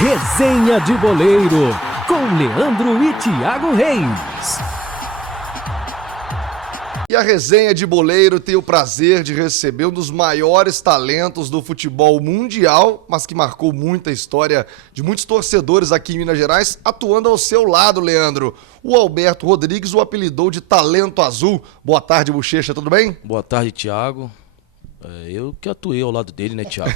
Resenha de Boleiro, com Leandro e Thiago Reis. E a Resenha de Boleiro tem o prazer de receber um dos maiores talentos do futebol mundial, mas que marcou muita história de muitos torcedores aqui em Minas Gerais, atuando ao seu lado, Leandro. O Alberto Rodrigues o apelidou de Talento Azul. Boa tarde, Bochecha, tudo bem? Boa tarde, Thiago. Eu que atuei ao lado dele, né, Thiago?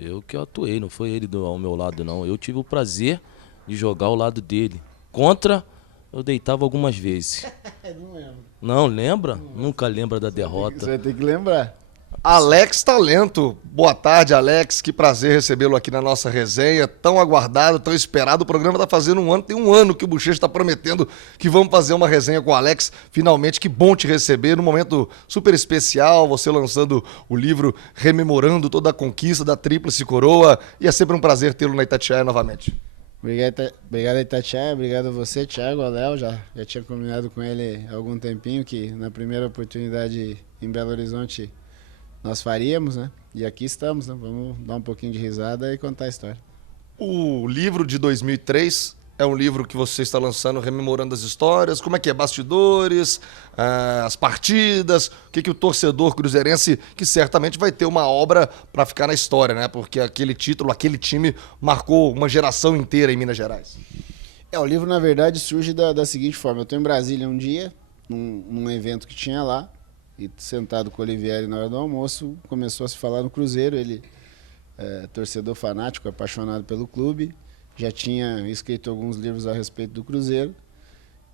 Eu que atuei, não foi ele ao meu lado, não. Eu tive o prazer de jogar ao lado dele. Contra, eu deitava algumas vezes. Não lembro. Não, lembra? Nunca lembra da derrota. Você vai ter que lembrar. Alex Talento. Boa tarde, Alex. Que prazer recebê-lo aqui na nossa resenha. Tão aguardado, tão esperado. O programa tá fazendo um ano. Tem um ano que o Bochecha está prometendo que vamos fazer uma resenha com o Alex. Finalmente, que bom te receber num momento super especial. Você lançando o livro, rememorando toda a conquista da Tríplice Coroa. E é sempre um prazer tê-lo na Itatiaia novamente. Obrigado, Itatiaia. Obrigado a você, Thiago, ao Léo. Já tinha combinado com ele há algum tempinho que na primeira oportunidade em Belo Horizonte nós faríamos, né? E aqui estamos, né? Vamos dar um pouquinho de risada e contar a história. O livro de 2003 é um livro que você está lançando rememorando as histórias. Como é que é? Bastidores, as partidas, o que o torcedor cruzeirense, que certamente vai ter uma obra para ficar na história, né? Porque aquele título, aquele time marcou uma geração inteira em Minas Gerais. O livro, na verdade, surge da seguinte forma. Eu estou em Brasília um dia, num evento que tinha lá, e sentado com o Olivieri na hora do almoço, começou a se falar no Cruzeiro. Ele é torcedor fanático, apaixonado pelo clube, já tinha escrito alguns livros a respeito do Cruzeiro,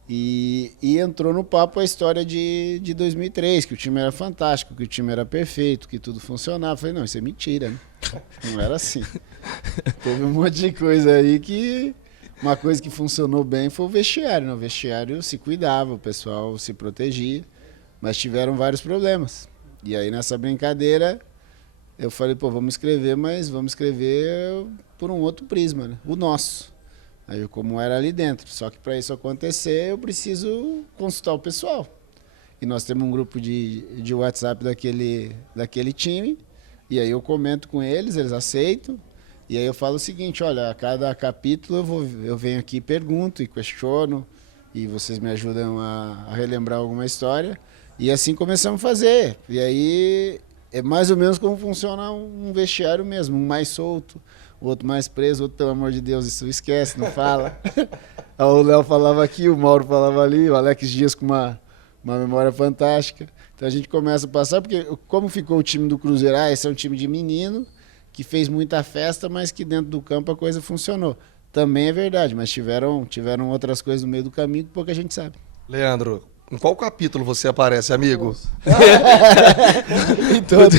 e entrou no papo a história de 2003, que o time era fantástico, que o time era perfeito, que tudo funcionava. Eu falei, não, isso é mentira, né? Não era assim. Teve um monte de coisa aí que... Uma coisa que funcionou bem foi o vestiário, né? O vestiário se cuidava, o pessoal se protegia, mas tiveram vários problemas. E aí nessa brincadeira eu falei, vamos escrever, mas vamos escrever por um outro prisma, né? O nosso. Aí como era ali dentro. Só que para isso acontecer eu preciso consultar o pessoal. E nós temos um grupo de WhatsApp daquele time, e aí eu comento com eles, eles aceitam. E aí eu falo o seguinte, olha, a cada capítulo eu venho aqui e pergunto e questiono, e vocês me ajudam a relembrar alguma história. E assim começamos a fazer. E aí é mais ou menos como funciona um vestiário mesmo. Um mais solto, o outro mais preso, o outro, pelo amor de Deus, isso esquece, não fala. O Léo falava aqui, o Mauro falava ali, o Alex Dias com uma memória fantástica. Então a gente começa a passar, porque como ficou o time do Cruzeiro? Esse é um time de menino, que fez muita festa, mas que dentro do campo a coisa funcionou. Também é verdade, mas tiveram outras coisas no meio do caminho que pouca gente sabe. Leandro, em qual capítulo você aparece, amigo? Em todos,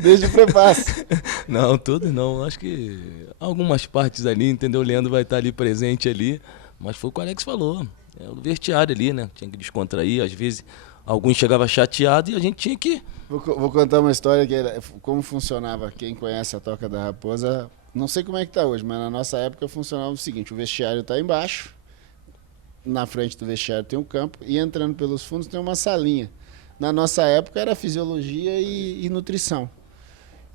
desde o prefácio. Não, todos não. Acho que algumas partes ali, entendeu? O Leandro vai estar ali presente ali, mas foi o que o Alex falou. É o vestiário ali, né? Tinha que descontrair, às vezes alguns chegavam chateados e a gente tinha que... Vou contar uma história que era como funcionava. Quem conhece a Toca da Raposa, não sei como é que tá hoje, mas na nossa época funcionava o seguinte: o vestiário tá embaixo, na frente do vestiário tem um campo, e entrando pelos fundos tem uma salinha. Na nossa época era fisiologia e nutrição.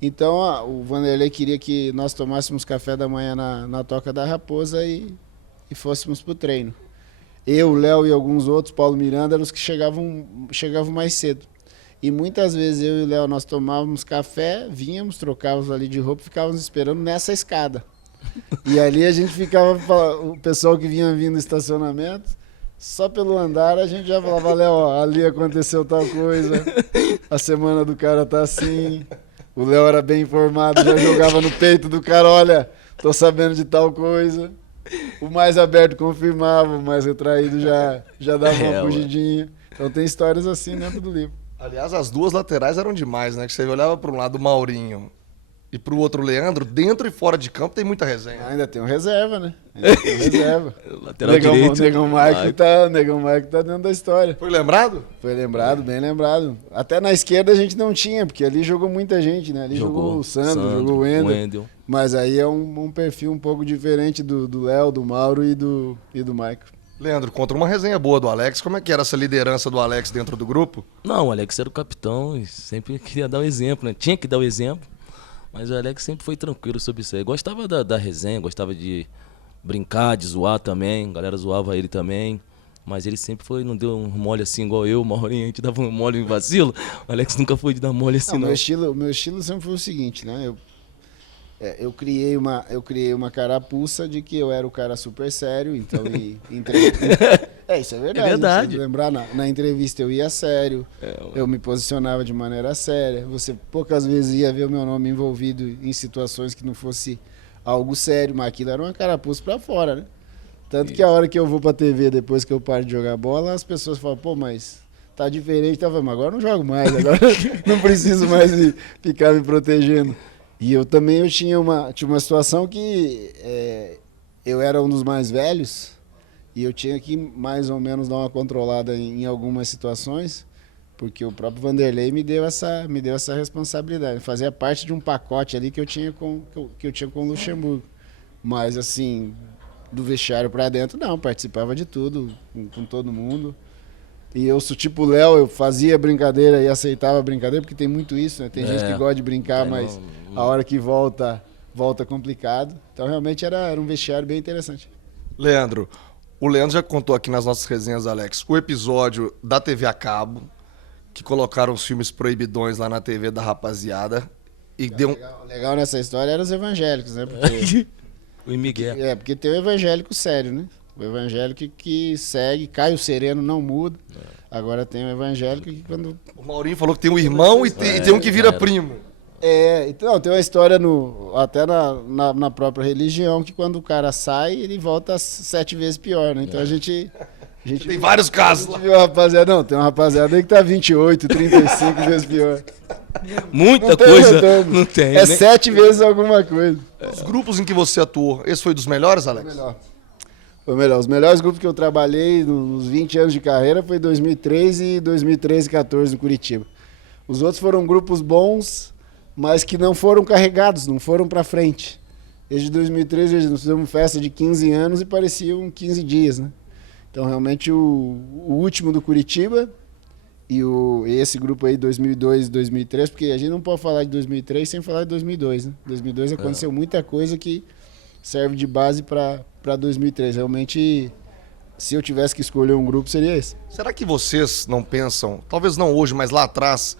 Então o Vanderlei queria que nós tomássemos café da manhã na Toca da Raposa e fôssemos pro treino. Eu, Léo e alguns outros, Paulo Miranda, eram os que chegavam mais cedo. E muitas vezes eu e o Léo, nós tomávamos café, vínhamos, trocávamos ali de roupa e ficávamos esperando nessa escada. E ali a gente ficava, o pessoal que vinha vindo no estacionamento, só pelo andar a gente já falava, Léo, ali aconteceu tal coisa, a semana do cara tá assim. O Léo era bem informado, já jogava no peito do cara, olha, tô sabendo de tal coisa. O mais aberto confirmava, o mais retraído já dava uma fugidinha. Então tem histórias assim dentro do livro. Aliás, as duas laterais eram demais, né? Que você olhava para um lado o Maurinho e para o outro o Leandro, dentro e fora de campo tem muita resenha. Ainda tem um reserva, né? Ainda tem um reserva. Lateral direito. Negão Mike tá dentro da história. Foi lembrado? Foi lembrado, bem lembrado. Até na esquerda a gente não tinha, porque ali jogou muita gente, né? Ali jogou o Sandro, jogou o Wendel. Mas aí é um perfil um pouco diferente do Léo, do Mauro e do Mike. Leandro, conta uma resenha boa do Alex. Como é que era essa liderança do Alex dentro do grupo? Não, o Alex era o capitão e sempre queria dar o exemplo, né? Tinha que dar o exemplo. Mas o Alex sempre foi tranquilo sobre isso aí. Gostava da resenha, gostava de brincar, de zoar também. A galera zoava ele também. Mas ele sempre foi, não deu um mole assim igual eu, Maurinho, a gente dava um mole em vacilo. O Alex nunca foi de dar mole assim, não. Meu estilo sempre foi o seguinte, né? Eu criei uma carapuça de que eu era o cara super sério, então isso é verdade. É verdade. Se você lembrar, na entrevista eu ia sério, eu me posicionava de maneira séria. Você poucas vezes ia ver o meu nome envolvido em situações que não fosse algo sério, mas aquilo era uma carapuça pra fora, né? Tanto que a hora que eu vou pra TV, depois que eu paro de jogar bola, as pessoas falam, pô, mas tá diferente, tá falando, agora eu não jogo mais, agora não preciso mais ficar me protegendo. E eu também tinha uma situação que eu era um dos mais velhos e eu tinha que mais ou menos dar uma controlada em algumas situações, porque o próprio Vanderlei me deu essa responsabilidade. Fazia parte de um pacote ali que eu tinha com o Luxemburgo. Mas assim, do vestiário para dentro, não, participava de tudo, com todo mundo. E eu sou tipo o Léo, eu fazia brincadeira e aceitava brincadeira, porque tem muito isso, né? Tem gente que gosta de brincar, mas a hora que volta complicado. Então realmente era um vestiário bem interessante. Leandro, o Leandro já contou aqui nas nossas resenhas, Alex, o episódio da TV a cabo, que colocaram os filmes proibidões lá na TV da rapaziada. E deu legal nessa história eram os evangélicos, né? Porque O Miguel. porque tem o evangélico sério, né? O evangélico que segue, Caio Sereno não muda. Agora tem o evangélico que quando... O Maurinho falou que tem um irmão e tem um que vira primo. Então tem uma história até na própria religião, que quando o cara sai, ele volta 7 vezes pior, né? Então a gente Tem vários casos lá. viu tem uma rapaziada aí que tá 28, 35 vezes pior. Muita Não tem coisa retorno. não tem, É né? 7 vezes alguma coisa. Os grupos em que você atuou, esse foi dos melhores, Alex? Foi melhor. Os melhores grupos que eu trabalhei nos 20 anos de carreira foi 2003 e 2013 e 14 no Curitiba. Os outros foram grupos bons, mas que não foram carregados, não foram pra frente. Desde 2013 nós fizemos festa de 15 anos e pareciam 15 dias, né? Então realmente o último do Curitiba e esse grupo aí 2002 e 2003, porque a gente não pode falar de 2003 sem falar de 2002, né? 2002 aconteceu muita coisa que serve de base para 2003. Realmente, se eu tivesse que escolher um grupo, seria esse. Será que vocês não pensam, talvez não hoje, mas lá atrás,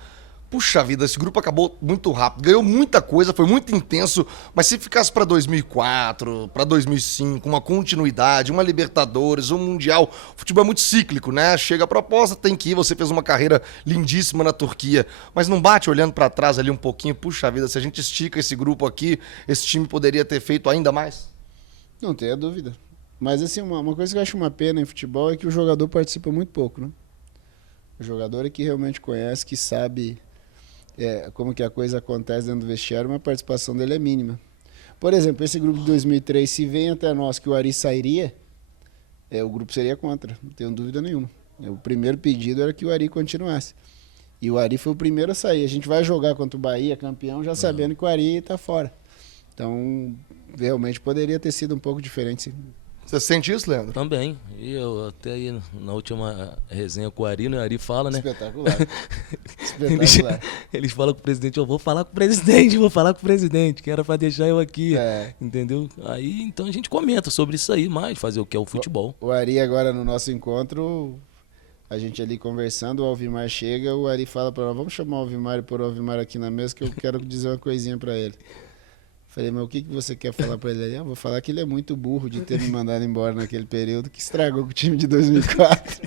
puxa vida, esse grupo acabou muito rápido, ganhou muita coisa, foi muito intenso, mas se ficasse para 2004, para 2005, uma continuidade, uma Libertadores, um Mundial, o futebol é muito cíclico, né? Chega a proposta, tem que ir, você fez uma carreira lindíssima na Turquia, mas não bate olhando para trás ali um pouquinho, puxa vida, se a gente estica esse grupo aqui, esse time poderia ter feito ainda mais? Não tenha dúvida. Mas assim, uma coisa que eu acho uma pena em futebol é que o jogador participa muito pouco, né? O jogador é que realmente conhece, que sabe como que a coisa acontece dentro do vestiário, mas a participação dele é mínima. Por exemplo, esse grupo de 2003, se vem até nós que o Ari sairia, o grupo seria contra, não tenho dúvida nenhuma. O primeiro pedido era que o Ari continuasse. E o Ari foi o primeiro a sair. A gente vai jogar contra o Bahia, campeão, já sabendo que o Ari está fora. Então, realmente poderia ter sido um pouco diferente. Sim. Você sente isso, Leandro? Também. E eu até aí na última resenha com o Ari, né? O Ari fala, né? Espetacular. Espetacular. Eles falam com o presidente, eu vou falar com o presidente, que era pra deixar eu aqui. Entendeu? Aí então a gente comenta sobre isso aí mais, fazer o que é o futebol. O Ari agora no nosso encontro, a gente ali conversando, o Alvimar chega, o Ari fala pra nós, vamos chamar o Alvimar e pôr o Alvimar aqui na mesa que eu quero dizer uma coisinha pra ele. Falei, mas o que você quer falar pra ele? Eu vou falar que ele é muito burro de ter me mandado embora naquele período, que estragou com o time de 2004.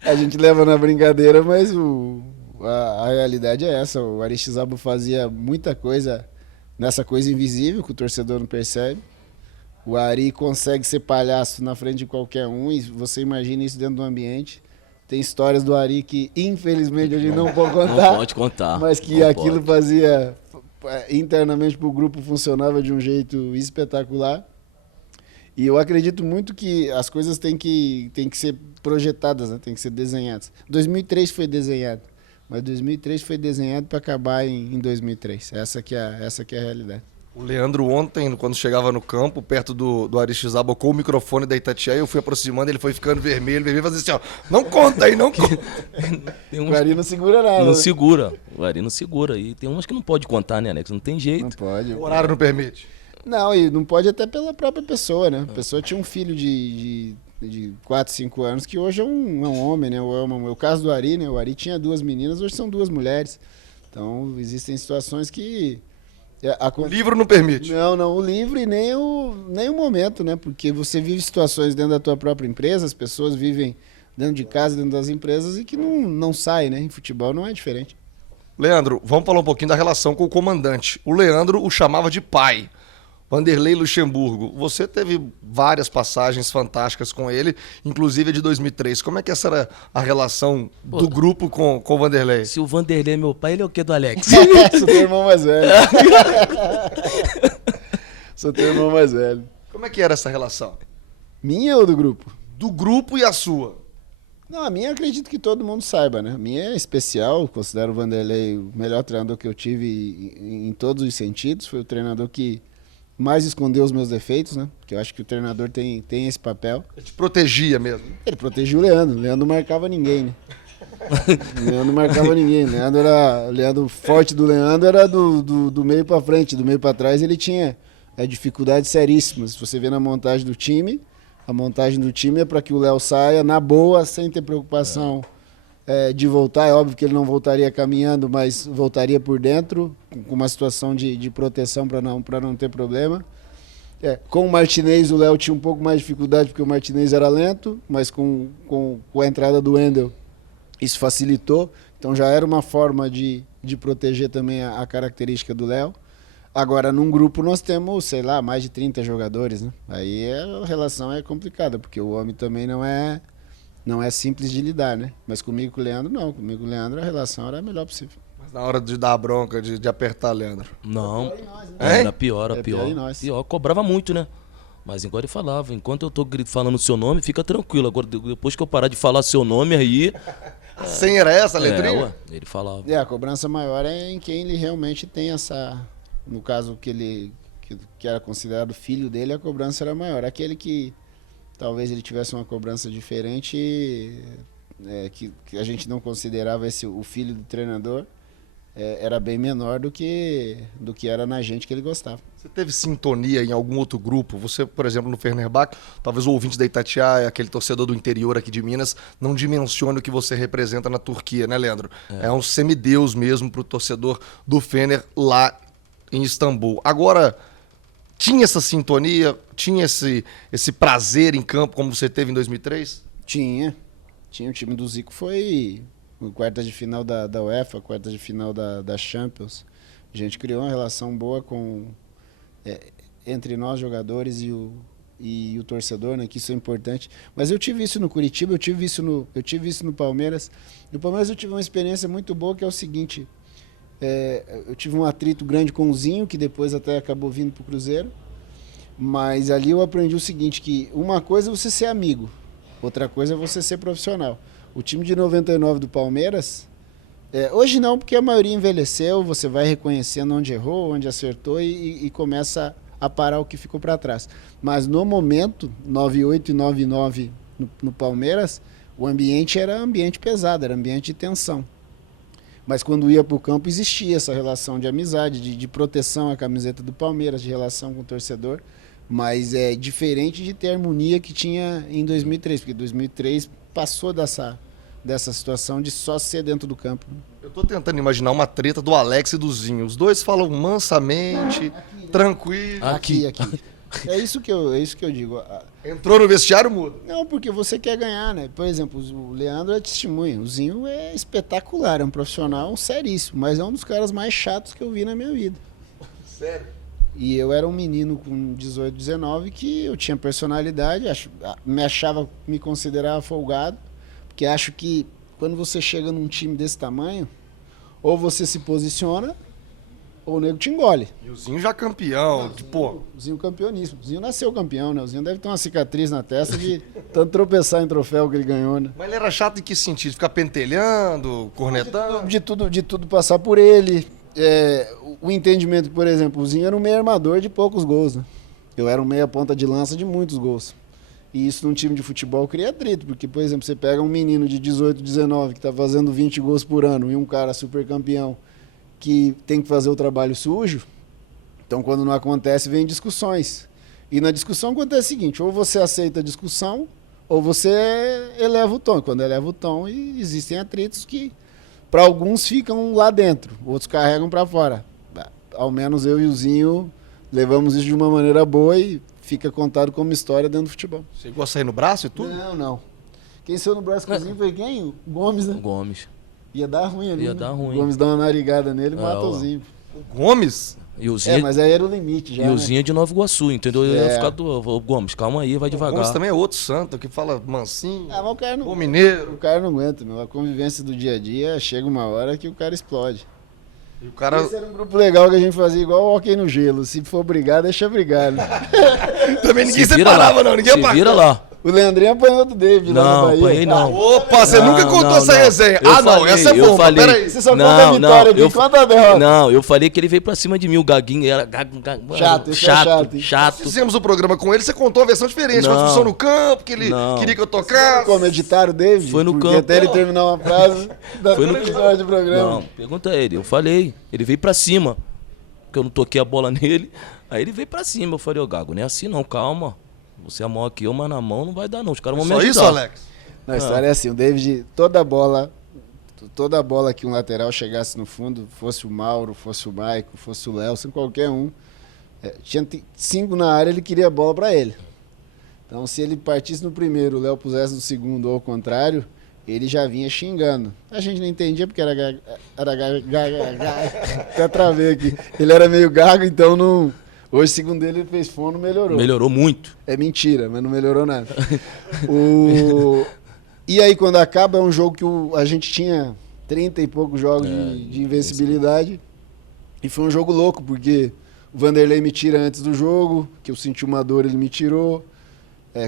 A gente leva na brincadeira, mas a realidade é essa. O Aristizábal fazia muita coisa nessa coisa invisível, que o torcedor não percebe. O Ari consegue ser palhaço na frente de qualquer um, e você imagina isso dentro do ambiente. Tem histórias do Ari que, infelizmente, a gente não pode contar. Não pode contar. Mas que aquilo fazia... internamente para o grupo funcionava de um jeito espetacular. E eu acredito muito que as coisas têm que ser projetadas, né? Têm que ser desenhadas. 2003 foi desenhado, mas 2003 foi desenhado para acabar em 2003. Essa que é a realidade. O Leandro ontem, quando chegava no campo, perto do Aristizábal, com o microfone da Itatiaia, eu fui aproximando, ele foi ficando vermelho, fazendo assim, ó, não conta aí, não conta. Tem O uns Ari não segura nada. não né? segura. O Ari não segura. E tem umas que não pode contar, né, Alex? Não tem jeito. Não pode. O horário não permite. Não, e não pode até pela própria pessoa, né? A pessoa tinha um filho de 4, 5 anos que hoje é um homem, né? O caso do Ari, né? O Ari tinha 2 meninas, hoje são 2 mulheres. Então, existem situações que... O livro não permite. Não, o livro e nem o momento, né? Porque você vive situações dentro da tua própria empresa, as pessoas vivem dentro de casa, dentro das empresas e que não sai, né? Em futebol não é diferente. Leandro, vamos falar um pouquinho da relação com o comandante. O Leandro o chamava de pai. Vanderlei Luxemburgo. Você teve várias passagens fantásticas com ele, inclusive a de 2003. Como é que essa era a relação do grupo com o Vanderlei? Se o Vanderlei é meu pai, ele é o quê do Alex? Sou teu irmão mais velho. Sou teu irmão mais velho. Como é que era essa relação? Minha ou do grupo? Do grupo e a sua? Não, a minha eu acredito que todo mundo saiba, né? A minha é especial, considero o Vanderlei o melhor treinador que eu tive em todos os sentidos. Foi o treinador que mais escondeu os meus defeitos, né? Que eu acho que o treinador tem esse papel. Ele te protegia mesmo. Ele protegia o Leandro. O Leandro não marcava ninguém, né? O Leandro não marcava ninguém. O Leandro forte do Leandro era do meio pra frente, do meio pra trás ele tinha dificuldades seríssimas. Se você vê na montagem do time, a montagem do time é para que o Léo saia na boa, sem ter preocupação de voltar. É óbvio que ele não voltaria caminhando, mas voltaria por dentro, com uma situação de proteção para não ter problema. Com o Martinez, o Léo tinha um pouco mais de dificuldade, porque o Martinez era lento, mas com a entrada do Wendel, isso facilitou. Então já era uma forma de proteger também a característica do Léo. Agora, num grupo nós temos, sei lá, mais de 30 jogadores, né? Aí a relação é complicada, porque o homem também não é simples de lidar, né? Mas comigo e com o Leandro, não. Comigo e com o Leandro a relação era a melhor possível. Mas na hora de dar a bronca, de apertar, Leandro. Não, Hein? era pior, Era pior em nós. Pior, cobrava muito, né? Mas igual ele falava, enquanto eu tô falando o seu nome, fica tranquilo. Agora, depois que eu parar de falar seu nome aí... A senha era essa, a letrinha? ué, ele falava. A cobrança maior é em quem ele realmente tem essa... No caso que era considerado filho dele, a cobrança era maior. Aquele que talvez ele tivesse uma cobrança diferente, que a gente não considerava o filho do treinador, era bem menor do que era na gente que ele gostava. Você teve sintonia em algum outro grupo? Você, por exemplo, no Fenerbahçe, talvez o ouvinte da Itatiaia, aquele torcedor do interior aqui de Minas, não dimensione o que você representa na Turquia, né, Leandro? É um semideus mesmo pro torcedor do Fener lá em Istambul. Agora, tinha essa sintonia, tinha esse prazer em campo como você teve em 2003? Tinha. O time do Zico foi quarta de final da UEFA, quarta de final da Champions. A gente criou uma relação boa entre nós jogadores e o torcedor, né, que isso é importante. Mas eu tive isso no Curitiba, eu tive isso no Palmeiras. No Palmeiras eu tive uma experiência muito boa, que é o seguinte: eu tive um atrito grande com o Zinho, que depois até acabou vindo para o Cruzeiro. Mas ali eu aprendi o seguinte, que uma coisa é você ser amigo, outra coisa é você ser profissional. O time de 99 do Palmeiras, hoje não, porque a maioria envelheceu, você vai reconhecendo onde errou, onde acertou e começa a parar o que ficou para trás. Mas no momento, 98 e 99 no Palmeiras, o ambiente era ambiente pesado, era ambiente de tensão. Mas quando ia para o campo existia essa relação de amizade, de proteção à camiseta do Palmeiras, de relação com o torcedor. Mas é diferente de ter a harmonia que tinha em 2003, porque 2003 passou dessa situação de só ser dentro do campo. Eu tô tentando imaginar uma treta do Alex e do Zinho. Os dois falam mansamente, tranquilo. Aqui. É isso que eu digo. Entrou no vestiário, muda. Não, porque você quer ganhar, né? Por exemplo, o Leandro é testemunha. O Zinho é espetacular, é um profissional seríssimo, mas é um dos caras mais chatos que eu vi na minha vida. Sério? E eu era um menino com 18, 19 que eu tinha personalidade, me considerava folgado, porque acho que quando você chega num time desse tamanho, ou você se posiciona, ou o nego te engole. E o Zinho já campeão, O Zinho campeoníssimo. O Zinho nasceu campeão, né? O Zinho deve ter uma cicatriz na testa de tanto tropeçar em troféu que ele ganhou, né? Mas ele era chato em que sentido? Ficar pentelhando, cornetando? De tudo passar por ele. o entendimento, por exemplo, o Zinho era um meio armador de poucos gols, né? Eu era um meia ponta de lança de muitos gols. E isso num time de futebol cria atrito, porque, por exemplo, você pega um menino de 18, 19 que está fazendo 20 gols por ano e um cara super campeão que tem que fazer o trabalho sujo, então quando não acontece vem discussões. E na discussão acontece o seguinte, ou você aceita a discussão ou você eleva o tom. Quando eleva o tom, existem atritos que para alguns ficam lá dentro, outros carregam para fora. Ao menos eu e o Zinho levamos isso de uma maneira boa e fica contado como história dentro do futebol. Chegou a sair no braço e tudo? Não. Quem saiu no braço com o Zinho foi quem? O Gomes, né? O Gomes. Ia dar ruim ali. Ia né? dar ruim. O Gomes dá uma narigada nele e mata o Zinho. O Gomes? E o Zinho, Mas aí era o limite já. e o né? Zinho é de Nova Iguaçu, entendeu? Eu ia ficar Gomes, calma aí, vai O devagar. Gomes também é outro santo que fala mansinho, Mas o cara não. bom mineiro. O cara não aguenta, meu. A convivência do dia a dia chega uma hora que o cara explode. E o cara Esse era um grupo legal que a gente fazia igual o hóquei no gelo. Se for brigar, deixa brigar. Né? também ninguém Se vira separava, lá, não. Ninguém se vira lá. O Leandrinho apanhou do David lá na Não, Bahia. apanhei não. Opa, você nunca contou essa resenha. Eu Não, falei, essa é eu bomba. falei. Peraí. Você só conta a vitória aqui, conta a derrota. Não, eu falei que ele veio pra cima de mim, o Gaguinho era Chato, isso é chato, hein? chato. Fizemos o programa com ele, você contou a versão diferente. Não. Uma discussão no campo, que ele Não. queria que eu tocasse. Como editaram o David? Foi no porque campo. até ele terminar uma frase da Foi no episódio do programa. Não, pergunta a ele, eu falei, ele veio pra cima, porque eu não toquei a bola nele, aí ele veio pra cima, eu falei, ô Gago, não é assim não, calma, você é maior que eu, mas na mão não vai dar não, os caras vão me Só ajudar. isso, Alex? Não, a história é assim, o David, toda bola que um lateral chegasse no fundo, fosse o Mauro, fosse o Maico, fosse o Léo, qualquer um, tinha 5 na área, ele queria a bola pra ele. Então se ele partisse no primeiro, o Léo pusesse no segundo ou ao contrário, ele já vinha xingando. A gente não entendia porque era gago, até travei aqui. Ele era meio gago, então não... Hoje, segundo ele fez fono, melhorou. Melhorou muito. É mentira, mas não melhorou nada. E aí, quando acaba, é um jogo que a gente tinha 30 e poucos jogos de invencibilidade. E foi um jogo louco, porque o Vanderlei me tira antes do jogo, que eu senti uma dor, ele me tirou.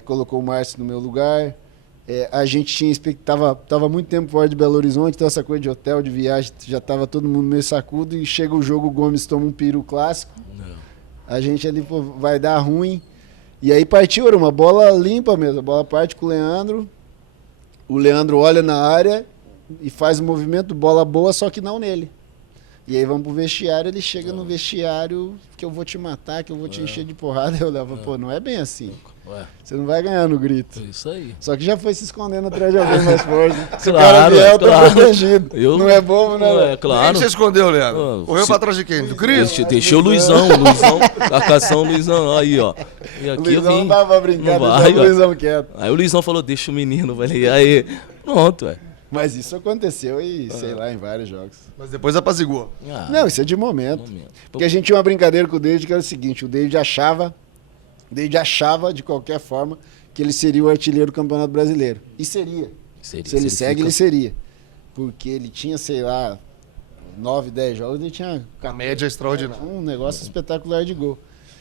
Colocou o Márcio no meu lugar. A gente tinha tava muito tempo fora de Belo Horizonte, então essa coisa de hotel, de viagem, já tava todo mundo meio sacudo. E chega o jogo, o Gomes toma um peru clássico. A gente ali, pô, vai dar ruim. E aí partiu, era uma bola limpa mesmo. A bola parte com o Leandro. O Leandro olha na área e faz o movimento, bola boa, só que não nele. E aí vamos pro vestiário, ele chega no vestiário que eu vou te matar, que eu vou te encher de porrada. Eu levo, pô, não é bem assim. Você não vai ganhar no grito. Isso aí. Só que já foi se escondendo atrás de alguém mais forte. Se o Claro, cara vier, tá claro. protegido. Não é bobo, né? É claro. Quem você escondeu, Leandro? Ô, Correu se- pra trás de quem? Do Cris? Deixei o Luizão, a cação Luizão, aí ó. E O aqui Luizão eu não vim. dava pra brincar, Não deixava vai, o ó. Luizão quieto. Aí o Luizão falou, deixa o menino, falei, aí, pronto, Mas isso aconteceu sei lá, em vários jogos. Mas depois apaziguou. Ah, Não, isso é de momento. momento. Porque a gente tinha uma brincadeira com o David que era o seguinte, o David achava de qualquer forma que ele seria o artilheiro do Campeonato Brasileiro. E seria. Se ele segue, fica- ele seria. Porque ele tinha, sei lá, 9, 10 jogos, ele tinha A média é extraordinária. um negócio espetacular de gol.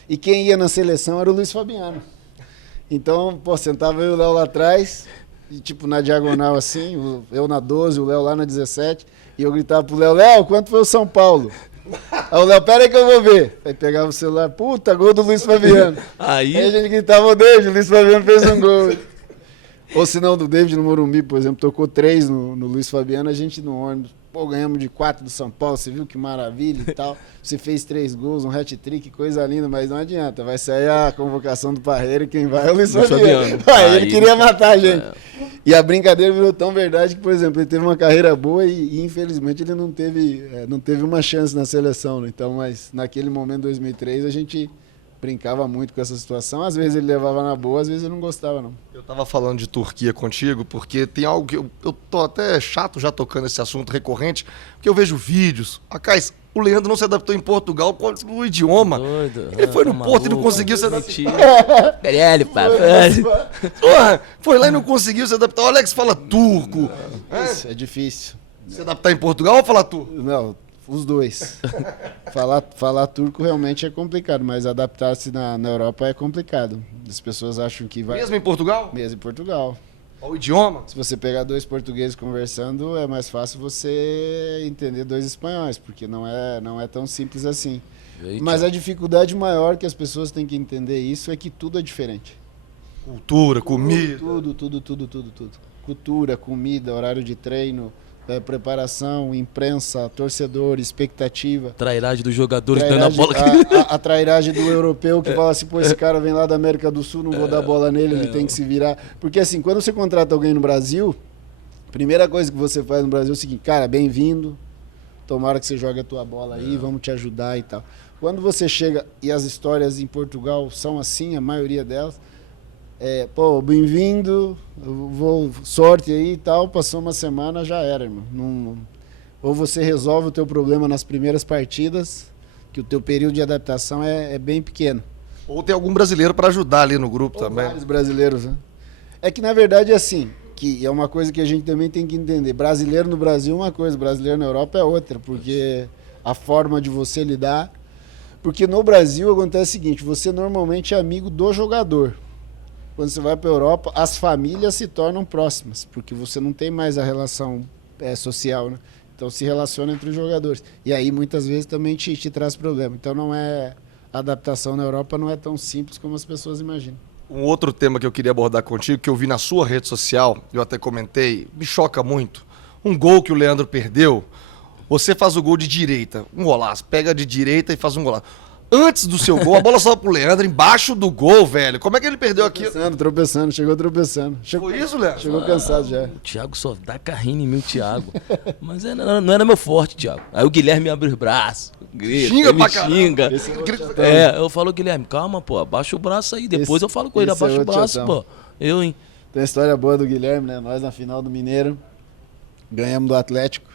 E quem ia na seleção era o Luiz Fabiano. Então, pô, sentava eu e o Léo lá atrás, e tipo na diagonal assim, eu na 12, o Léo lá na 17, e eu gritava pro Léo, Léo, quanto foi o São Paulo? Aí o Léo, pera aí que eu vou ver. Aí pegava o celular, puta, gol do Luiz Fabiano. Aí, Aí a gente gritava, o David, o Luiz Fabiano fez um gol. Ou se não, do David no Morumbi, por exemplo, tocou 3 no Luiz Fabiano, a gente no ônibus, pô, ganhamos de 4 do São Paulo, você viu que maravilha e tal. Você fez 3 gols, um hat-trick, coisa linda, mas não adianta, vai sair a convocação do Parreira e quem vai é o Luiz Luiz Fabiano. Fabiano. Aí ele Aí- queria matar a gente. E a brincadeira virou tão verdade que, por exemplo, ele teve uma carreira boa e infelizmente ele não teve uma chance na seleção, né? Então, mas naquele momento, 2003, a gente brincava muito com essa situação. Às vezes ele levava na boa, às vezes ele não gostava, não. Eu tava falando de Turquia contigo, porque tem algo que eu tô até chato já tocando esse assunto recorrente, porque eu vejo vídeos. Cais, o Leandro não se adaptou em Portugal no idioma. doido. Ele foi no Tá Porto e não maluco. conseguiu se adaptar. Mentira. Perele, papai. Porra, foi lá e não conseguiu se adaptar. O Alex fala turco. Isso é difícil. Se adaptar em Portugal ou falar turco? Não, os dois. falar turco realmente é complicado, mas adaptar-se na Europa é complicado. As pessoas acham que vai... Mesmo em Portugal? Mesmo em Portugal. O idioma? Se você pegar dois portugueses conversando, é mais fácil você entender dois espanhóis, porque não é tão simples assim. Mas a dificuldade maior que as pessoas têm que entender isso é que tudo é diferente. Cultura, comida. Tudo. Cultura, comida, horário de treino, preparação, imprensa, torcedor, expectativa. Trairagem dos jogadores dando a bola. A trairagem do europeu que fala assim, pô, esse cara vem lá da América do Sul, não vou dar bola nele, ele tem que se virar. Porque assim, quando você contrata alguém no Brasil, a primeira coisa que você faz no Brasil é o seguinte, cara, bem-vindo, tomara que você jogue a tua bola aí, vamos te ajudar e tal. Quando você chega, e as histórias em Portugal são assim, a maioria delas, pô, bem-vindo, sorte aí e tal, passou uma semana, já era, irmão. Ou você resolve o teu problema nas primeiras partidas, que o teu período de adaptação é bem pequeno. Ou tem algum brasileiro para ajudar ali no grupo Ou também. Vários brasileiros, né? É que na verdade é assim, que é uma coisa que a gente também tem que entender. Brasileiro no Brasil é uma coisa, brasileiro na Europa é outra, porque a forma de você lidar... Porque no Brasil acontece o seguinte, você normalmente é amigo do jogador. Quando você vai para a Europa, as famílias se tornam próximas, porque você não tem mais a relação social, né? Então se relaciona entre os jogadores. E aí muitas vezes também te traz problema. Então a adaptação na Europa não é tão simples como as pessoas imaginam. Um outro tema que eu queria abordar contigo, que eu vi na sua rede social, eu até comentei, me choca muito. Um gol que o Leandro perdeu, você faz o gol de direita, um golaço, pega de direita e faz um golaço. Antes do seu gol, a bola sobe pro Leandro, embaixo do gol, velho. Como é que ele perdeu aqui? Tropeçando, chegou tropeçando. Foi isso, Leandro? Chegou cansado já. O Thiago só dá carrinho em mim, o Thiago. Mas não era meu forte, Thiago. Aí o Guilherme abre os braços, grita, xinga pra xinga. caramba. Eu falo, Guilherme, calma, pô, abaixa o braço aí. Depois eu falo com ele, abaixa o braço, pô. Hein? Tem a história boa do Guilherme, né? Nós na final do Mineiro, ganhamos do Atlético.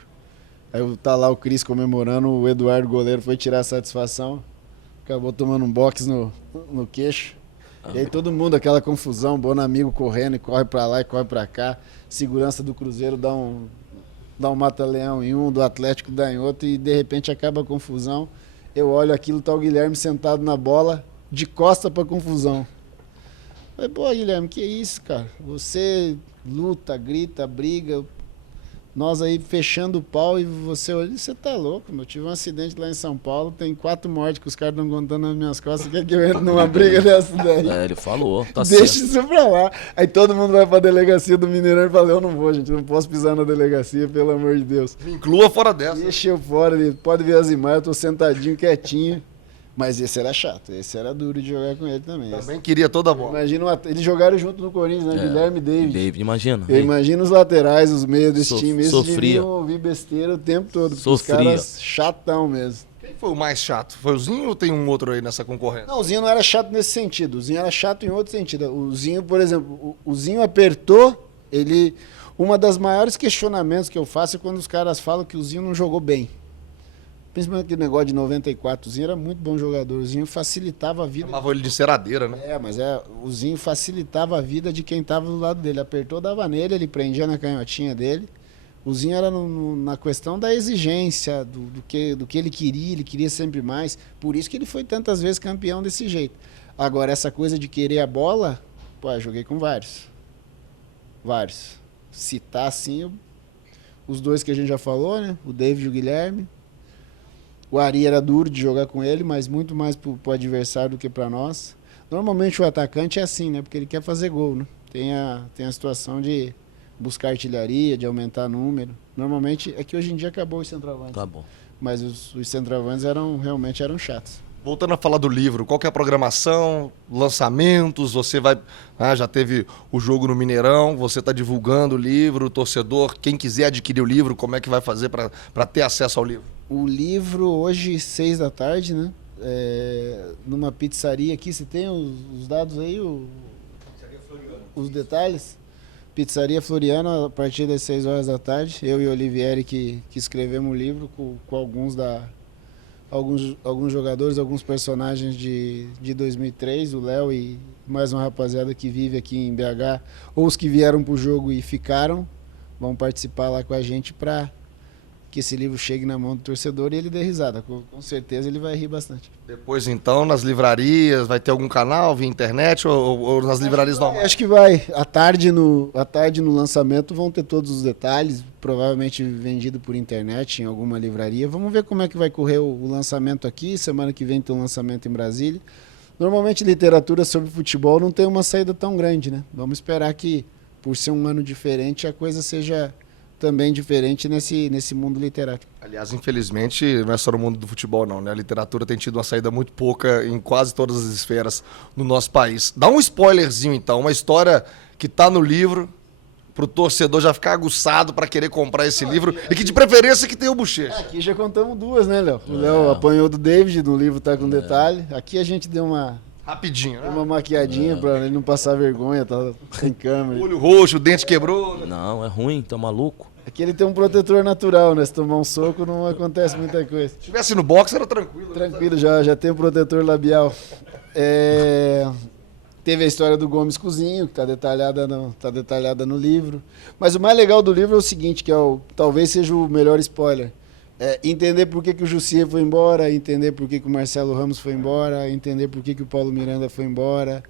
Aí tá lá o Cris comemorando, o Eduardo, goleiro, foi tirar a satisfação. Acabou tomando um box no queixo. E aí todo mundo, aquela confusão, bom amigo correndo e corre pra lá e corre pra cá. Segurança do Cruzeiro dá um mata-leão em um, do Atlético dá em outro e de repente acaba a confusão. Eu olho aquilo, tá o Guilherme sentado na bola, de costa pra confusão. Falei, pô, Guilherme, que isso, cara? Você luta, grita, briga, nós aí fechando o pau e você olha, você tá louco, meu. Tive um acidente lá em São Paulo, tem 4 mortes que os caras estão contando nas minhas costas. Quer que eu entre numa briga dessa daí? Ele falou, tá Deixa certo. isso pra lá. Aí todo mundo vai pra delegacia do Mineirão e fala, eu não vou, gente, não posso pisar na delegacia, pelo amor de Deus. Me inclua fora dessa. Deixa eu fora, pode ver as imagens, eu tô sentadinho, quietinho. Mas esse era chato, esse era duro de jogar com ele também. Também queria toda a bola. Imagina, eles jogaram junto no Corinthians, né? Guilherme e David. Imagina. Eu imagino os laterais, os meios desse time. Eles sofria. deviam ouvir besteira o tempo todo. Porque os caras chatão mesmo. Quem foi o mais chato? Foi o Zinho ou tem um outro aí nessa concorrência? Não, o Zinho não era chato nesse sentido. O Zinho era chato em outro sentido. O Zinho, por exemplo, o Zinho apertou, ele... Uma das maiores questionamentos que eu faço é quando os caras falam que o Zinho não jogou bem. Principalmente aquele negócio de 94. O Zinho era muito bom jogador. O Zinho facilitava a vida. Chamava ele de enceradeira, né? Mas o Zinho facilitava a vida de quem estava do lado dele. Apertou, dava nele, ele prendia na canhotinha dele. O Zinho era na questão da exigência, do que ele queria sempre mais. Por isso que ele foi tantas vezes campeão desse jeito. Agora, essa coisa de querer a bola, pô, eu joguei com vários. Vários. Citar assim, os dois que a gente já falou, né? O David e o Guilherme. O Ari era duro de jogar com ele, mas muito mais pro adversário do que para nós. Normalmente o atacante é assim, né? Porque ele quer fazer gol, né? Tem a situação de buscar artilharia, de aumentar número. Normalmente, é que hoje em dia acabou os centroavantes. Tá bom. Mas os centroavantes realmente eram chatos. Voltando a falar do livro, qual que é a programação, lançamentos? Você vai... já teve o jogo no Mineirão, você está divulgando o livro, o torcedor, quem quiser adquirir o livro, como é que vai fazer para ter acesso ao livro? O livro, hoje, 6 da tarde, né? Numa pizzaria aqui, você tem os dados aí? Os detalhes? Pizzaria Floriano, a partir das 6 horas da tarde. Eu e o Olivieri que escrevemos o livro com alguns jogadores, alguns personagens de 2003, o Léo e mais uma rapaziada que vive aqui em BH, ou os que vieram pro jogo e ficaram, vão participar lá com a gente para que esse livro chegue na mão do torcedor e ele dê risada. Com certeza ele vai rir bastante. Depois, então, nas livrarias, vai ter algum canal via internet ou nas livrarias normais? Acho que vai. À tarde no lançamento vão ter todos os detalhes, provavelmente vendido por internet em alguma livraria. Vamos ver como é que vai correr o lançamento aqui. Semana que vem tem um lançamento em Brasília. Normalmente literatura sobre futebol não tem uma saída tão grande, né? Vamos esperar que, por ser um ano diferente, a coisa seja também diferente nesse mundo literário. Aliás, infelizmente, não é só no mundo do futebol, não, né? A literatura tem tido uma saída muito pouca em quase todas as esferas no nosso país. Dá um spoilerzinho, então, uma história que tá no livro, pro torcedor já ficar aguçado para querer comprar esse livro, e que de preferência que tenha o Bochecha. Aqui já contamos duas, né, Léo? O Léo apanhou do David, no livro tá com detalhe. Aqui a gente deu uma Rapidinho, né? maquiadinha pra ele não passar vergonha, tá sem câmera. Olho roxo, o dente quebrou. Não, é ruim, tá maluco? Aqui ele tem um protetor natural, né? Se tomar um soco não acontece muita coisa. Se tivesse no box era tranquilo. Tranquilo, já tem um protetor labial. Teve a história do Gomes Cozinho, que está detalhada no livro. Mas o mais legal do livro é o seguinte, que talvez seja o melhor spoiler. Entender por que o Jussier foi embora, entender por que o Marcelo Ramos foi embora, entender por que o Paulo Miranda foi embora.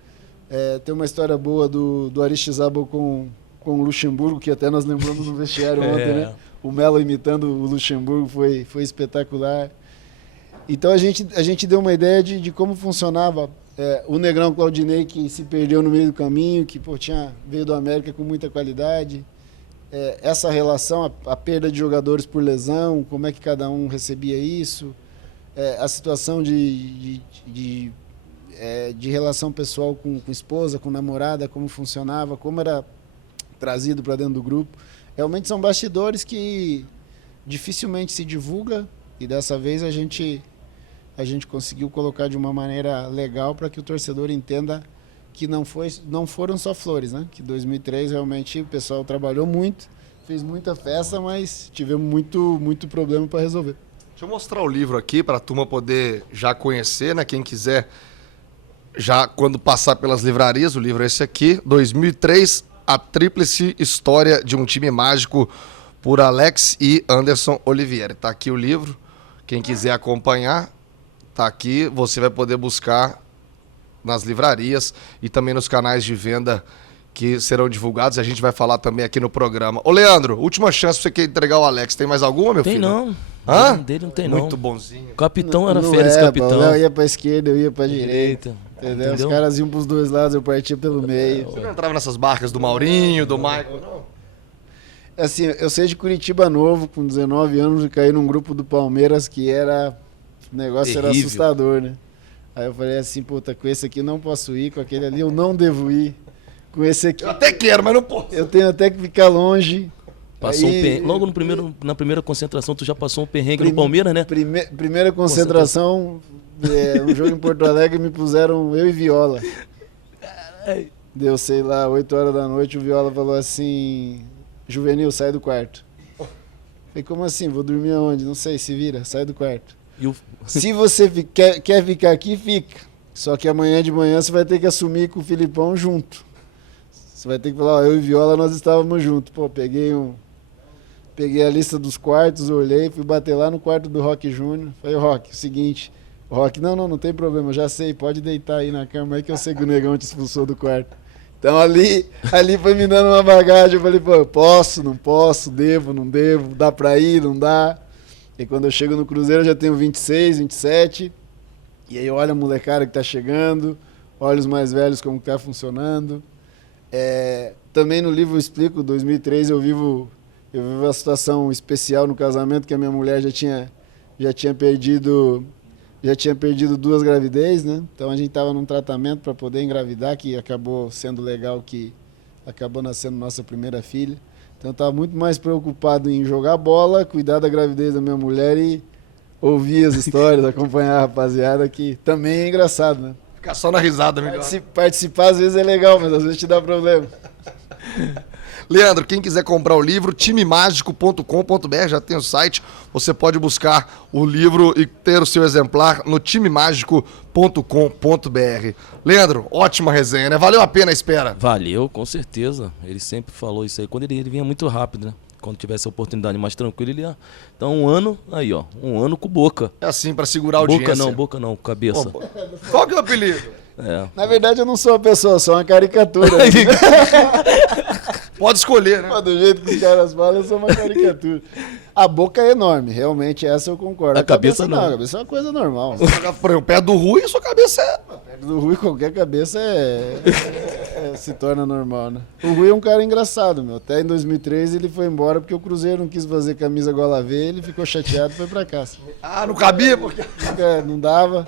Tem uma história boa do Aristizábal com o Luxemburgo, que até nós lembramos no vestiário ontem, né? O Melo imitando o Luxemburgo foi espetacular. Então a gente deu uma ideia de como funcionava o Negrão Claudinei, que se perdeu no meio do caminho, que veio do América com muita qualidade. Essa relação, a perda de jogadores por lesão, como é que cada um recebia isso, a situação de relação pessoal com esposa, com namorada, como funcionava, como era trazido para dentro do grupo. Realmente são bastidores que dificilmente se divulga, e dessa vez a gente conseguiu colocar de uma maneira legal para que o torcedor entenda que não foram só flores, né? Que 2003 realmente o pessoal trabalhou muito, fez muita festa, mas tivemos muito problema para resolver. Deixa eu mostrar o livro aqui para a turma poder já conhecer, né? Quem quiser, já quando passar pelas livrarias, o livro é esse aqui, 2003, A Tríplice História de um Time Mágico, por Alex e Anderson Olivieri. Tá aqui o livro, quem quiser acompanhar, tá aqui, você vai poder buscar nas livrarias e também nos canais de venda que serão divulgados. A gente vai falar também aqui no programa. Ô, Leandro, última chance pra você querer entregar o Alex. Tem mais alguma, meu filho? Tem não. Hã? Dele não tem não. Muito bonzinho. O capitão era Não férias, capitão. Eu ia pra esquerda, eu ia pra direita. Entendeu? Os Entendeu? caras iam pros dois lados, eu partia pelo meio. Você não entrava nessas barcas do Maurinho, do Michael, não? Assim, eu sei de Curitiba Novo, com 19 anos, e caí num grupo do Palmeiras que o negócio era Terrível. assustador, né? Aí eu falei assim, puta, com esse aqui não posso ir, com aquele ali eu não devo ir. Com esse aqui Eu até quero, mas não posso. eu tenho até que ficar longe. Passou Aí, um perrengue. Logo na primeira concentração, tu já passou um perrengue Prim- no Palmeiras, né? Primeira concentração, um jogo em Porto Alegre, me puseram eu e Viola. Deu, sei lá, 8 horas da noite, o Viola falou assim, Juvenil, sai do quarto. Falei, como assim? Vou dormir aonde? Não sei, se vira, sai do quarto. E o... Se você quer ficar aqui, fica. Só que amanhã de manhã você vai ter que assumir com o Filipão junto. Você vai ter que falar, ó, eu e Viola nós estávamos juntos. Pô, peguei a lista dos quartos, olhei, fui bater lá no quarto do Rock Júnior. Falei, Rock, seguinte. O Rock, não tem problema, já sei, pode deitar aí na cama aí que eu sei que o negão te expulsou do quarto. Então ali foi me dando uma bagagem, eu falei, pô, eu posso, não posso, devo, não devo, dá pra ir, não dá. E quando eu chego no Cruzeiro eu já tenho 26, 27, e aí eu olho a molecada que tá chegando, olho os mais velhos como que tá funcionando. Também no livro eu explico, 2003 eu vivo uma situação especial no casamento, que a minha mulher já tinha perdido 2 gravidez, né? Então a gente estava num tratamento para poder engravidar, que acabou sendo legal, que acabou nascendo nossa primeira filha. Então eu estava muito mais preocupado em jogar bola, cuidar da gravidez da minha mulher e ouvir as histórias, acompanhar a rapaziada, que também é engraçado, né? Ficar só na risada, melhor. Participar às vezes é legal, mas às vezes te dá problema. Leandro, quem quiser comprar o livro, timemágico.com.br, já tem o site, você pode buscar o livro e ter o seu exemplar no timemágico.com.br. Leandro, ótima resenha, né? Valeu a pena a espera. Valeu, com certeza. Ele sempre falou isso aí. Quando ele vinha muito rápido, né? Quando tivesse a oportunidade mais tranquila, ele ia. Então, um ano, aí, ó. Um ano com Boca. É assim, pra segurar a audiência. Boca não, cabeça. Pô, qual que é o apelido? É. Na verdade, eu não sou uma pessoa, sou uma caricatura. Né? Pode escolher, né? Pô, do jeito que os caras falam, eu sou uma caricatura. A boca é enorme, realmente, essa eu concordo. A cabeça não. A cabeça é uma coisa normal. Por exemplo, perto do Rui, sua cabeça é... Perto do Rui, qualquer cabeça se torna normal, né? O Rui é um cara engraçado, meu. Até em 2003 ele foi embora porque o Cruzeiro não quis fazer camisa gola V, ele ficou chateado e foi pra casa. Ah, não cabia? Porque... Não dava.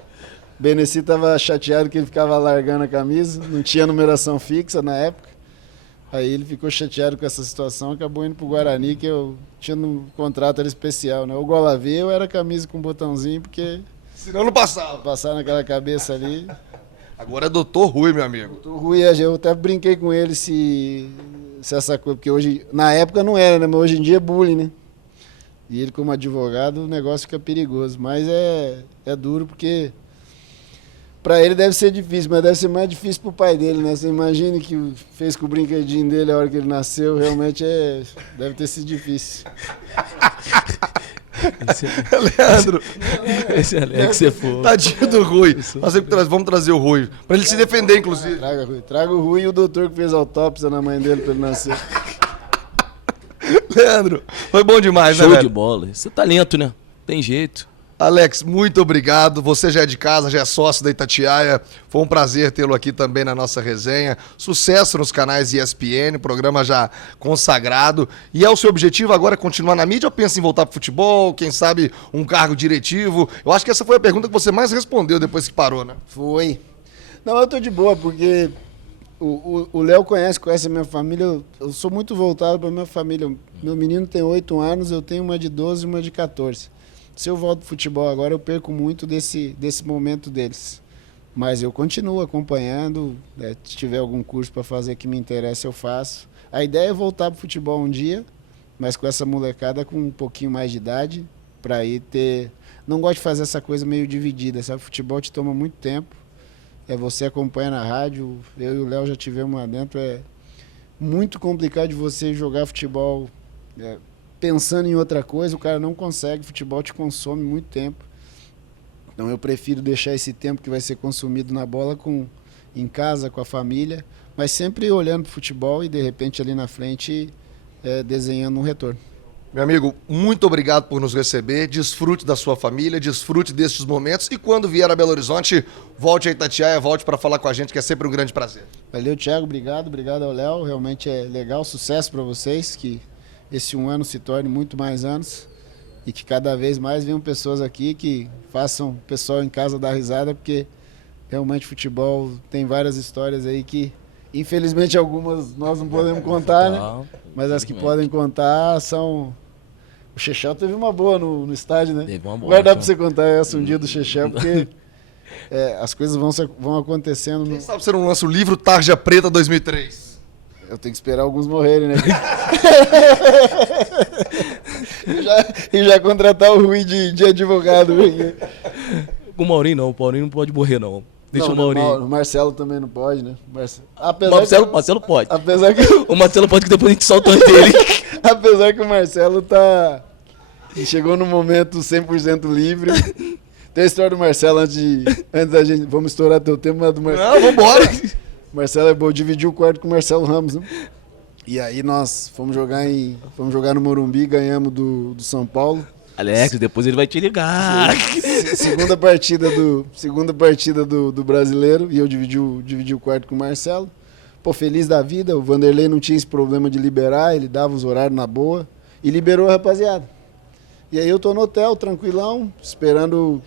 Beneci tava chateado que ele ficava largando a camisa, não tinha numeração fixa na época. Aí ele ficou chateado com essa situação, acabou indo pro Guarani, que eu tinha no contrato, era especial, né? O gola V eu era camisa com botãozinho, porque senão não passava. passar naquela cabeça ali... Agora é Doutor Rui, meu amigo. O Rui, eu até brinquei com ele se essa coisa, porque hoje, na época não era, né? Mas hoje em dia é bullying, né? E ele como advogado, o negócio fica perigoso. Mas é duro porque pra ele deve ser difícil, mas deve ser mais difícil pro pai dele, né? Você imagina que fez com o brinquedinho dele a hora que ele nasceu, realmente deve ter sido difícil. Leandro, Esse Alex é fogo. tadinho do Rui. Vamos trazer o Rui. Pra ele se defender, inclusive. Traga, Rui. Traga o Rui e o doutor que fez autópsia na mãe dele pra ele nascer. Leandro, foi bom demais, né, Show velho? de bola. Isso é talento, né? Tem jeito. Alex, muito obrigado. Você já é de casa, já é sócio da Itatiaia. Foi um prazer tê-lo aqui também na nossa resenha. Sucesso nos canais ESPN, programa já consagrado. E é o seu objetivo agora continuar na mídia ou pensa em voltar pro futebol? Quem sabe um cargo diretivo? Eu acho que essa foi a pergunta que você mais respondeu depois que parou, né? Foi. Não, eu tô de boa, porque o Léo conhece a minha família. Eu sou muito voltado pra minha família. Meu menino tem 8 anos, eu tenho uma de 12 e uma de 14. Se eu volto pro futebol agora, eu perco muito desse momento deles. Mas eu continuo acompanhando, né? Se tiver algum curso para fazer que me interessa, eu faço. A ideia é voltar pro futebol um dia, mas com essa molecada com um pouquinho mais de idade, para ir ter... Não gosto de fazer essa coisa meio dividida, sabe? Futebol te toma muito tempo. Você acompanha na rádio, eu e o Léo já tivemos lá dentro, é muito complicado de você jogar futebol... pensando em outra coisa, o cara não consegue, futebol te consome muito tempo. Então eu prefiro deixar esse tempo que vai ser consumido na bola em casa, com a família, mas sempre olhando para o futebol e de repente ali na frente desenhando um retorno. Meu amigo, muito obrigado por nos receber, desfrute da sua família, desfrute destes momentos e quando vier a Belo Horizonte, volte a Itatiaia, volte para falar com a gente, que é sempre um grande prazer. Valeu, Thiago, obrigado ao Léo, realmente é legal, sucesso para vocês, que esse um ano se torne muito mais anos e que cada vez mais venham pessoas aqui que façam o pessoal em casa dar risada, porque realmente futebol tem várias histórias aí que infelizmente algumas nós não podemos contar, né? Mas as que podem contar são... O Chechel teve uma boa no estádio, né? Teve uma boa. Vai dar pra você contar essa um dia do Chechel, porque as coisas vão acontecendo. Quem sabe você não lança o livro Tarja Preta 2003? Eu tenho que esperar alguns morrerem, né? e já contratar o Rui de advogado. Com o Maurinho não, o Maurinho não pode morrer não. Deixa não, o Maurinho. O Marcelo também não pode, né? Marcelo pode. Apesar que... O Marcelo pode, que depois a gente solta antes dele. Apesar que o Marcelo chegou no momento 100% livre. Tem a história do Marcelo antes da gente... Vamos estourar teu tempo, mas do Marcelo... Não, vambora. O Marcelo é bom, dividiu o quarto com o Marcelo Ramos, né? E aí nós fomos jogar no Morumbi, ganhamos do São Paulo. Alex, depois ele vai te ligar. Segunda partida do Brasileiro, e eu dividi o quarto com o Marcelo. Pô, feliz da vida, o Vanderlei não tinha esse problema de liberar, ele dava os horários na boa e liberou a rapaziada. E aí eu tô no hotel, tranquilão, esperando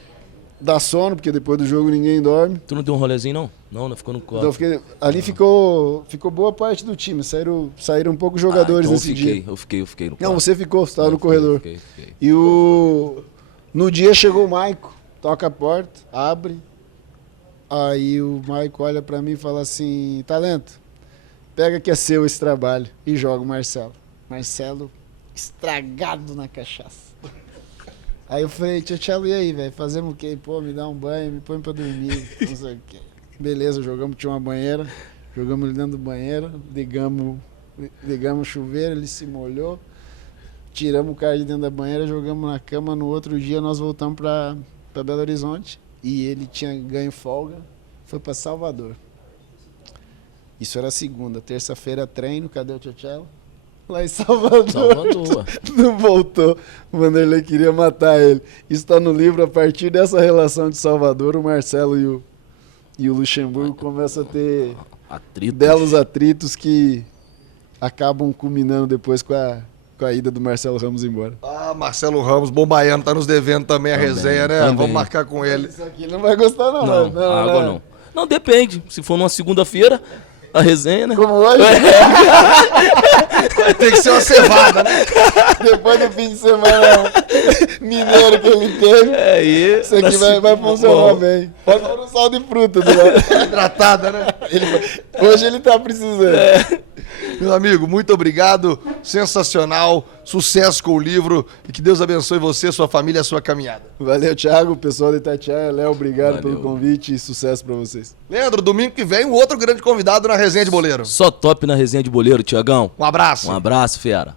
dar sono, porque depois do jogo ninguém dorme. Tu não deu um rolezinho, não? Não ficou no quarto. Então, ali ficou boa parte do time, saíram um pouco jogadores então nesse dia. Eu fiquei no quarto. Não, você ficou, você estava no corredor. Fiquei. E no dia chegou o Maico, toca a porta, abre. Aí o Maico olha pra mim e fala assim: Talento, pega que é seu esse trabalho. E joga o Marcelo. Marcelo estragado na cachaça. Aí eu falei: Tchau, e aí, velho? Fazemos o quê? Pô, me dá um banho, me põe pra dormir, não sei o quê. Beleza, tinha uma banheira, jogamos ele dentro do banheiro, ligamos o chuveiro, ele se molhou. tiramos o cara de dentro da banheira, jogamos na cama. No outro dia nós voltamos pra Belo Horizonte e ele tinha ganho folga, foi pra Salvador. Isso era segunda. Terça-feira treino, cadê o Tchotchelo? Lá em Salvador. Salvador. Não voltou. O Vanderlei queria matar ele. Isso está no livro. A partir dessa relação de Salvador, o Marcelo e o Luxemburgo começam a ter Atritos. belos atritos que acabam culminando depois com a ida do Marcelo Ramos embora. Ah, Marcelo Ramos, bom baiano, tá nos devendo também a resenha, né? também. Vamos marcar com ele. Isso aqui ele não vai gostar não. Não, né? água não. Não, depende. Se for numa segunda-feira, a resenha, né? Como hoje? Tem que ser uma cevada, né? Depois do fim de semana mineiro que ele teve, Aí, isso aqui vai funcionar bem. Pode pôr um sal de fruta do lado. Hidratada, né? Hoje ele tá precisando. Meu amigo, muito obrigado. Sensacional. Sucesso com o livro e que Deus abençoe você, sua família e a sua caminhada. Valeu, Thiago, pessoal de Itatiaia. Léo, obrigado Valeu. pelo convite e sucesso pra vocês. Leandro, domingo que vem, um outro grande convidado na resenha de boleiro. Só top na resenha de boleiro, Tiagão. Um abraço. Um abraço, fera.